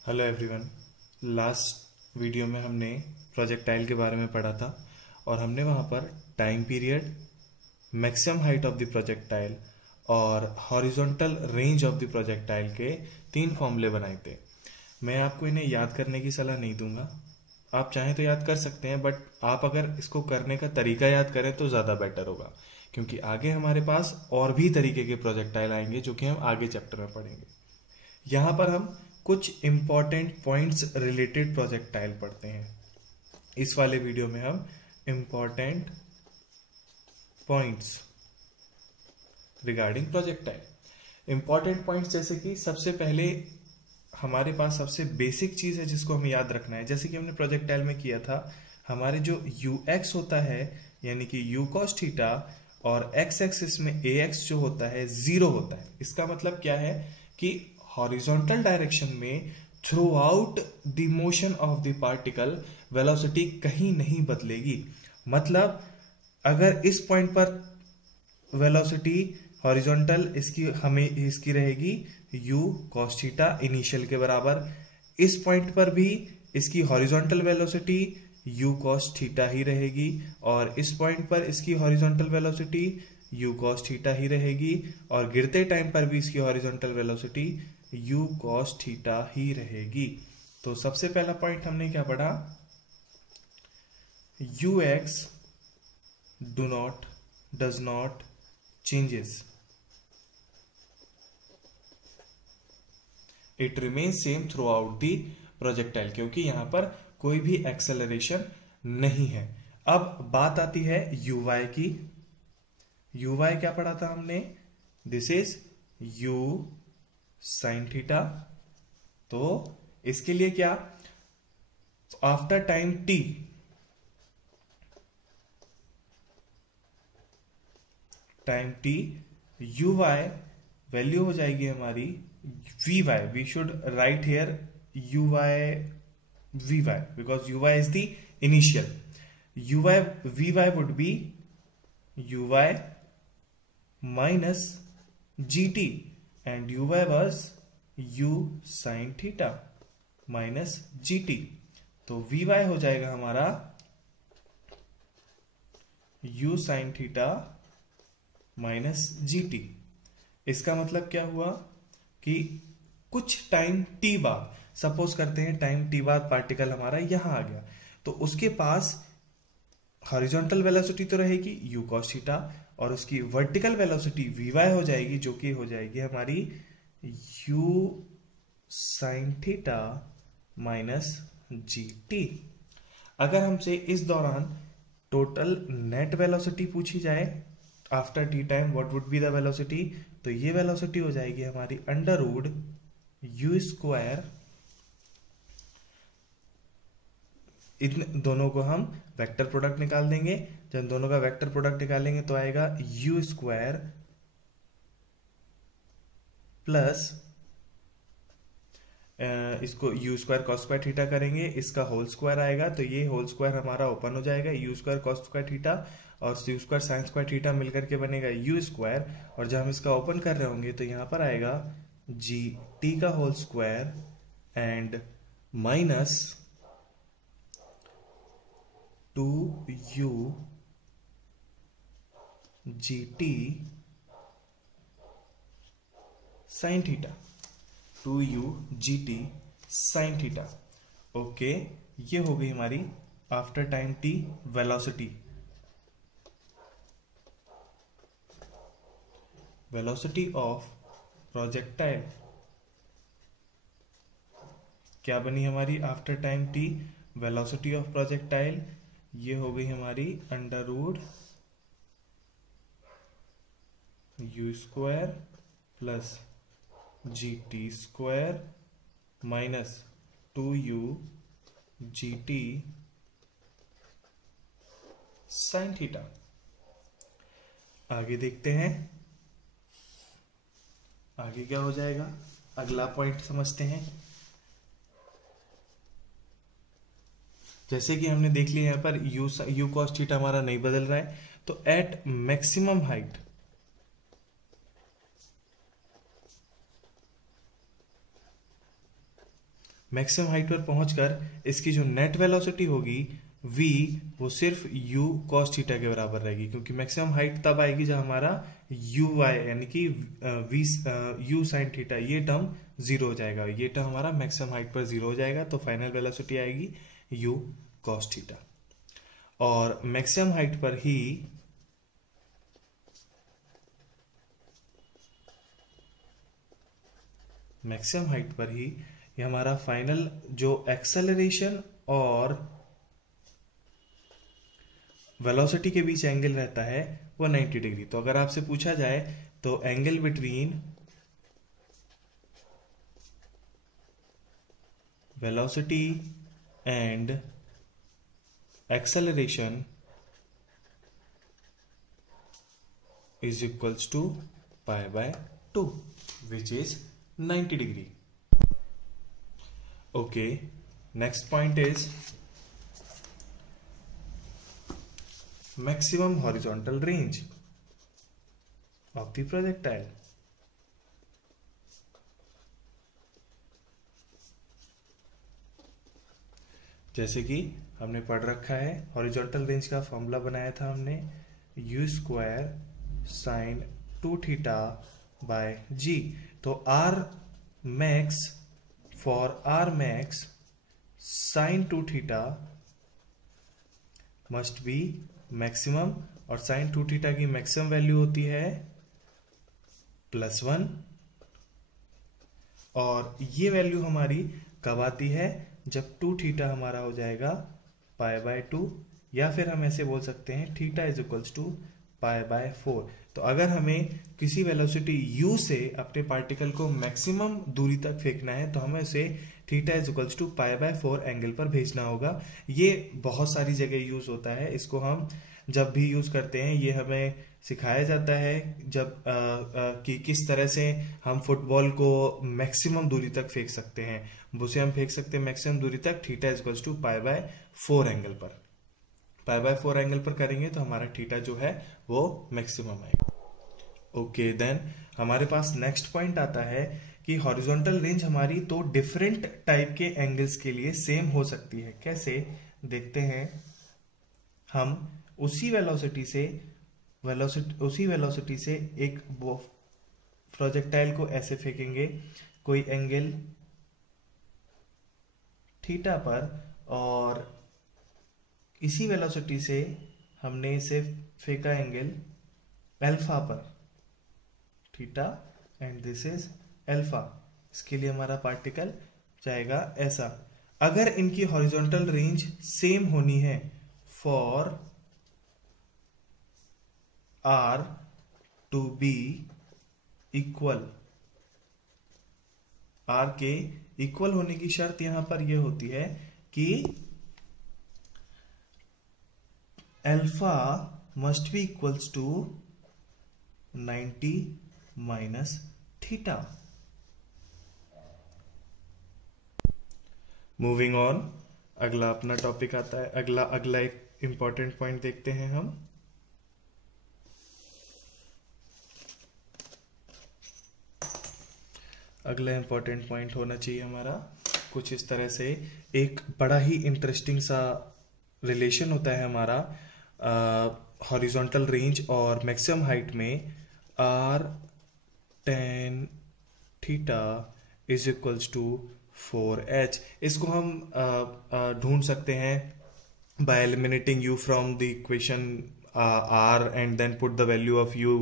Hello everyone. Last video में हमने projectile के बारे में पढ़ा था और हमने वहाँ पर time period, maximum height of the projectile और horizontal range of the projectile के 3 फॉर्मूले बनाए थे। मैं आपको इन्हें याद करने की सलाह नहीं दूंगा, आप चाहें तो याद कर सकते हैं, बट आप अगर इसको करने का तरीका याद करें तो ज़्यादा बेटर होगा, क्योंकि आगे हमारे पास और भी तरीके के प्रोजेक्टाइल आएंगे जो कि हम आगे चैप्टर में पढ़ेंगे। यहाँ पर हम कुछ इंपॉर्टेंट पॉइंट्स रिलेटेड प्रोजेक्टाइल पढ़ते हैं। इस वाले वीडियो में हम important points regarding projectile, important points जैसे कि सबसे पहले हमारे पास सबसे बेसिक चीज है जिसको हमें याद रखना है, जैसे कि हमने प्रोजेक्टाइल में किया था, हमारे जो ux होता है यानी कि u cos थीटा और x एक्सिस में ax जो होता है 0 होता है। इसका मतलब क्या है कि हॉरिजॉन्टल डायरेक्शन में through out the motion of the particle velocity कहीं नहीं बदलेगी। मतलब अगर इस पॉइंट पर वेलोसिटी हॉरिजॉन्टल इसकी रहेगी u cos थीटा इनिशियल के बराबर, इस पॉइंट पर भी इसकी horizontal velocity u cos theta ही रहेगी और इस पॉइंट पर इसकी horizontal velocity u cos theta ही रहेगी और गिरते टाइम पर भी इसकी horizontal velocity u cos theta ही रहेगी। तो सबसे पहला पॉइंट हमने क्या पढ़ा, ux does not changes, it remain same through out the projectile, क्योंकि यहां पर कोई भी एक्सेलरेशन नहीं है। अब बात आती है uy की। uy क्या पढ़ा था हमने, this is u sin theta. तो इसके लिए क्या, after time t uy value हो जाएगी हमारी vy, we should write here vy because uy is the initial, vy would be uy minus gt and uy was u sin theta minus gt। तो vy हो जाएगा हमारा u sin theta minus gt। इसका मतलब क्या हुआ कि कुछ टाइम t बाद, सपोज करते हैं टाइम t बाद पार्टिकल हमारा यहां आ गया, तो उसके पास हॉरिजॉन्टल वेलोसिटी तो रहेगी u cos थीटा और उसकी वर्टिकल वेलोसिटी vy हो जाएगी, जो कि हो जाएगी हमारी u sin theta minus gt। अगर हमसे इस दौरान टोटल नेट वेलोसिटी पूछी जाए after T time, what would be the velocity, तो ये वेलोसिटी हो जाएगी हमारी अंडर रूट यू स्क्वायर, इन दोनों को हम वेक्टर प्रोडक्ट निकाल देंगे। जब दोनों का वेक्टर प्रोडक्ट निकालेंगे तो आएगा यू स्क्वायर प्लस इसको you square cos square theta करेंगे, इसका होल स्क्वायर आएगा, तो ये होल स्क्वायर हमारा ओपन हो जाएगा, u square cos square theta और u square sine square theta मिलकर के बनेगा यू स्क्वायर, और जब हम इसका ओपन कर रहे होंगे तो यहां पर आएगा जी टी का whole square and minus 2u G T sine theta, 2u G T sine theta. Okay, ये हो गई हमारी after time t velocity of projectile क्या बनी हमारी after time t, velocity of projectile ये हो गई हमारी under root U square plus G T square minus 2u G T sine theta. आगे देखते हैं आगे क्या हो जाएगा, अगला पॉइंट समझते हैं। जैसे कि हमने देख लिया यहाँ पर u cos थीटा हमारा नहीं बदल रहा है, तो at maximum height maximum height पर पहुंचकर इसकी जो नेट वेलोसिटी होगी v, वो सिर्फ u cos थीटा के बराबर रहेगी, क्योंकि मैक्सिमम हाइट तब आएगी जब हमारा uy यानी कि v u sin थीटा ये टर्म जीरो हो जाएगा, ये टर्म हमारा मैक्सिमम हाइट पर जीरो हो जाएगा, तो फाइनल वेलोसिटी आएगी u cos थीटा। और मैक्सिमम हाइट पर ही ये हमारा फाइनल जो एक्सेलरेशन और वेलोसिटी के बीच एंगल रहता है वो 90 डिग्री। तो अगर आपसे पूछा जाए तो angle between velocity and acceleration is equals to π/2 which is 90 degree. Okay, next point is maximum horizontal range of the projectile। जैसे कि हमने पढ़ रखा है, हॉरिजॉन्टल रेंज का फॉर्मूला बनाया था हमने u² sin 2θ/g। तो r max sin 2θ must be maximum, और sin 2θ की मैक्सिमम वैल्यू होती है +1, और ये वैल्यू हमारी कब आती है, जब 2θ हमारा हो जाएगा π/2, या फिर हम ऐसे बोल सकते हैं θ इज इक्वल्स टू π/4। तो अगर हमें किसी वेलोसिटी u से अपने पार्टिकल को मैक्सिमम दूरी तक फेंकना है तो हमें उसे θ इज इक्वल्स टू π/4 एंगल पर भेजना होगा। ये बहुत सारी जगह यूज होता है, इसको हम जब भी यूज करते हैं ये हमें सिखाया जाता है जब कि किस तरह से हम फुटबॉल को मैक्सिमम दूरी तक फेंक सकते हैं। उसे हम फेंक सकते हैं मैक्सिमम दूरी तक θ इज इक्वल्स टू π/4 एंगल पर। π/4 एंगल पर करेंगे तो हमारा θ जो है वो मैक्सिमम आएगा। ओके, देन हमारे पास नेक्स्ट पॉइंट आता है कि हॉरिजॉन्टल रेंज हमारी तो डिफरेंट टाइप के एंगल्स के लिए सेम हो सकती है। कैसे, देखते हैं। हम उसी वेलोसिटी से एक प्रोजेक्टाइल को ऐसे फेंकेंगे, कोई एंगल थीटा पर, और इसी वेलोसिटी से हमने इसे फेंका एंगल अल्फा पर, theta and this is alpha. इसके लिए हमारा पार्टिकल जाएगा ऐसा। अगर इनकी हॉरिजॉन्टल रेंज सेम होनी है for r to be equal, r के इक्वल होने की शर्त यहां पर यह होती है कि alpha must be equals to 90 minus theta. Moving on, अगला अपना टॉपिक आता है। अगला एक इंपॉर्टेंट पॉइंट देखते हैं हम। अगला इंपॉर्टेंट पॉइंट होना चाहिए हमारा कुछ इस तरह से। एक बड़ा ही इंटरेस्टिंग सा रिलेशन होता है हमारा हॉरिजॉन्टल रेंज और मैक्सिमम हाइट में। r tan theta is equals to 4h। इसको हम ढूंढ सकते हैं by eliminating u from the equation r and then put the value of u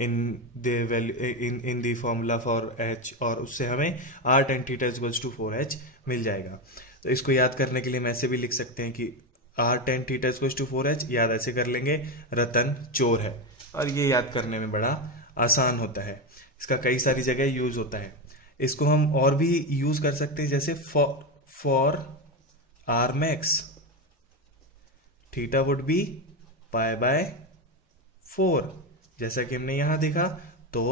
in the formula for h, और उससे हमें r tan theta is equals to 4h मिल जाएगा। तो इसको याद करने के लिए हम ऐसे भी लिख सकते हैं कि r tan theta is equals to 4h। याद ऐसे कर लेंगे, रतन चोर है, और ये याद करने में बड़ा आसान होता है। इसका कई सारी जगह यूज होता है। इसको हम और भी यूज कर सकते हैं, जैसे for r max theta would be π/4, जैसा कि हमने यहां देखा। तो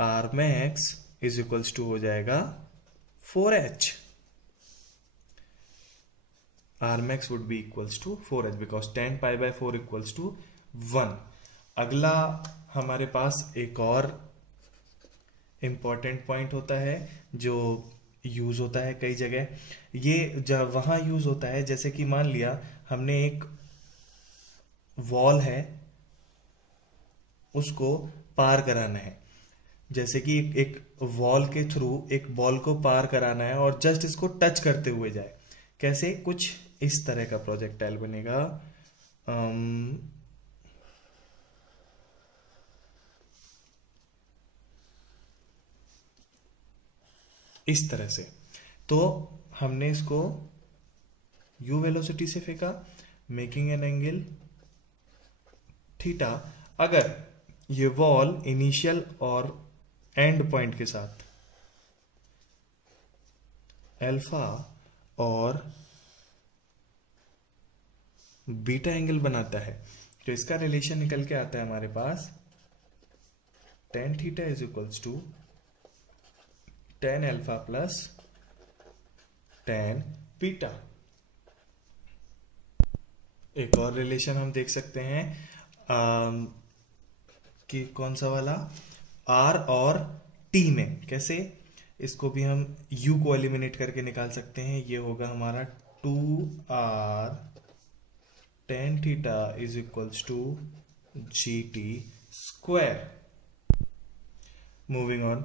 r max is equals to हो जाएगा 4h। r max would be equals to 4h because tan π/4 equals to 1। अगला हमारे पास एक और इम्पॉर्टेंट पॉइंट होता है जो यूज होता है कई जगह। ये जब वहाँ यूज होता है, जैसे कि मान लिया हमने एक वॉल है, उसको पार कराना है, जैसे कि एक वॉल के थ्रू एक बॉल को पार कराना है और जस्ट इसको टच करते हुए जाए। कैसे? कुछ इस तरह का प्रोजेक्टाइल बनेगा। इस तरह से। तो हमने इसको u वेलोसिटी से फेंका, मेकिंग एन एंगल थीटा। अगर ये वॉल इनिशियल और एंड पॉइंट के साथ अल्फा और बीटा एंगल बनाता है, तो इसका रिलेशन निकल के आता है हमारे पास tan theta is equals to tan alpha plus tan beta. एक और रिलेशन हम देख सकते हैं कि कौन सा वाला, r और t में। कैसे? इसको भी हम u को एलिमिनेट करके निकाल सकते हैं। ये होगा हमारा 2r tan theta is equals to gt square. Moving on,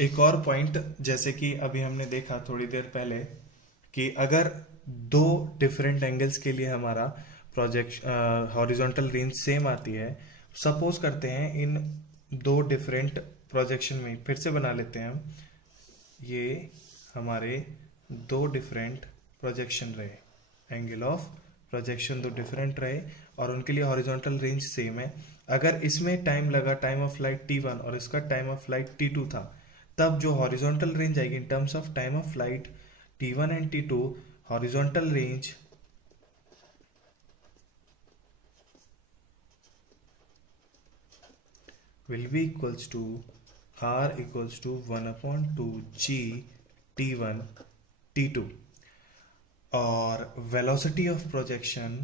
एक और पॉइंट, जैसे कि अभी हमने देखा थोड़ी देर पहले कि अगर दो डिफरेंट एंगल्स के लिए हमारा प्रोजेक्ट हॉरिजॉन्टल रेंज सेम आती है, सपोज करते हैं इन दो डिफरेंट प्रोजेक्शन में, फिर से बना लेते हैं हम, ये हमारे दो डिफरेंट प्रोजेक्शन रहे, एंगल ऑफ प्रोजेक्शन दो डिफरेंट रहे और उनके लिए हॉरिजॉन्टल रेंज सेम है। अगर इसमें टाइम लगा, टाइम ऑफ फ्लाइट t1 और इसका टाइम ऑफ फ्लाइट t2 था, तब जो हॉरिजॉन्टल रेंज आएगी in terms of time of flight t1 and t2, horizontal range will be equals to r equals to 1/2 g t1 t2 और velocity of projection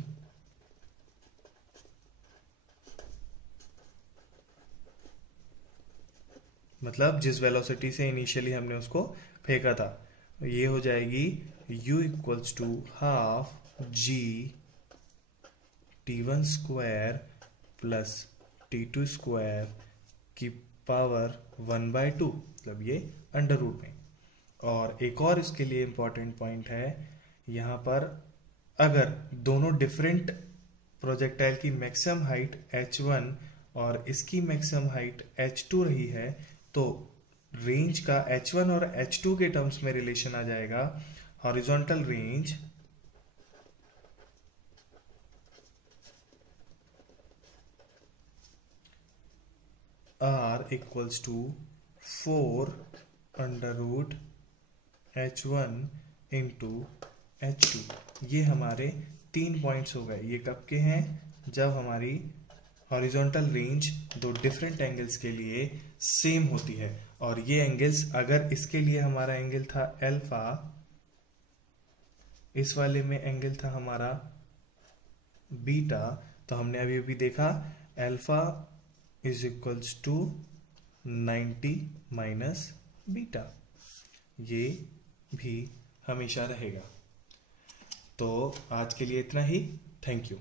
मतलब जिस velocity से initially हमने उसको फेंका था, ये हो जाएगी u equals to half G t1 square plus t2 square की पावर 1/2, मतलब ये अंडर रूट में। और एक और इसके लिए इंपॉर्टेंट पॉइंट है, यहाँ पर अगर दोनों डिफरेंट प्रोजेक्टाइल की मैक्सिमम हाइट h1 और इसकी मैक्सिमम हाइट h2 रही है, तो रेंज का h1 और h2 के टर्म्स में रिलेशन आ जाएगा horizontal range r equals to 4 under root h1 into h2। ये हमारे 3 पॉइंट्स हो गए। ये कब के हैं? जब हमारी हॉरिजॉन्टल रेंज दो डिफरेंट एंगल्स के लिए सेम होती है। और ये एंगल्स, अगर इसके लिए हमारा एंगल था अल्फा, इस वाले में एंगल था हमारा बीटा, तो हमने अभी अभी देखा alpha is equals to 90 minus beta. ये भी हमेशा रहेगा। तो आज के लिए इतना ही। Thank you.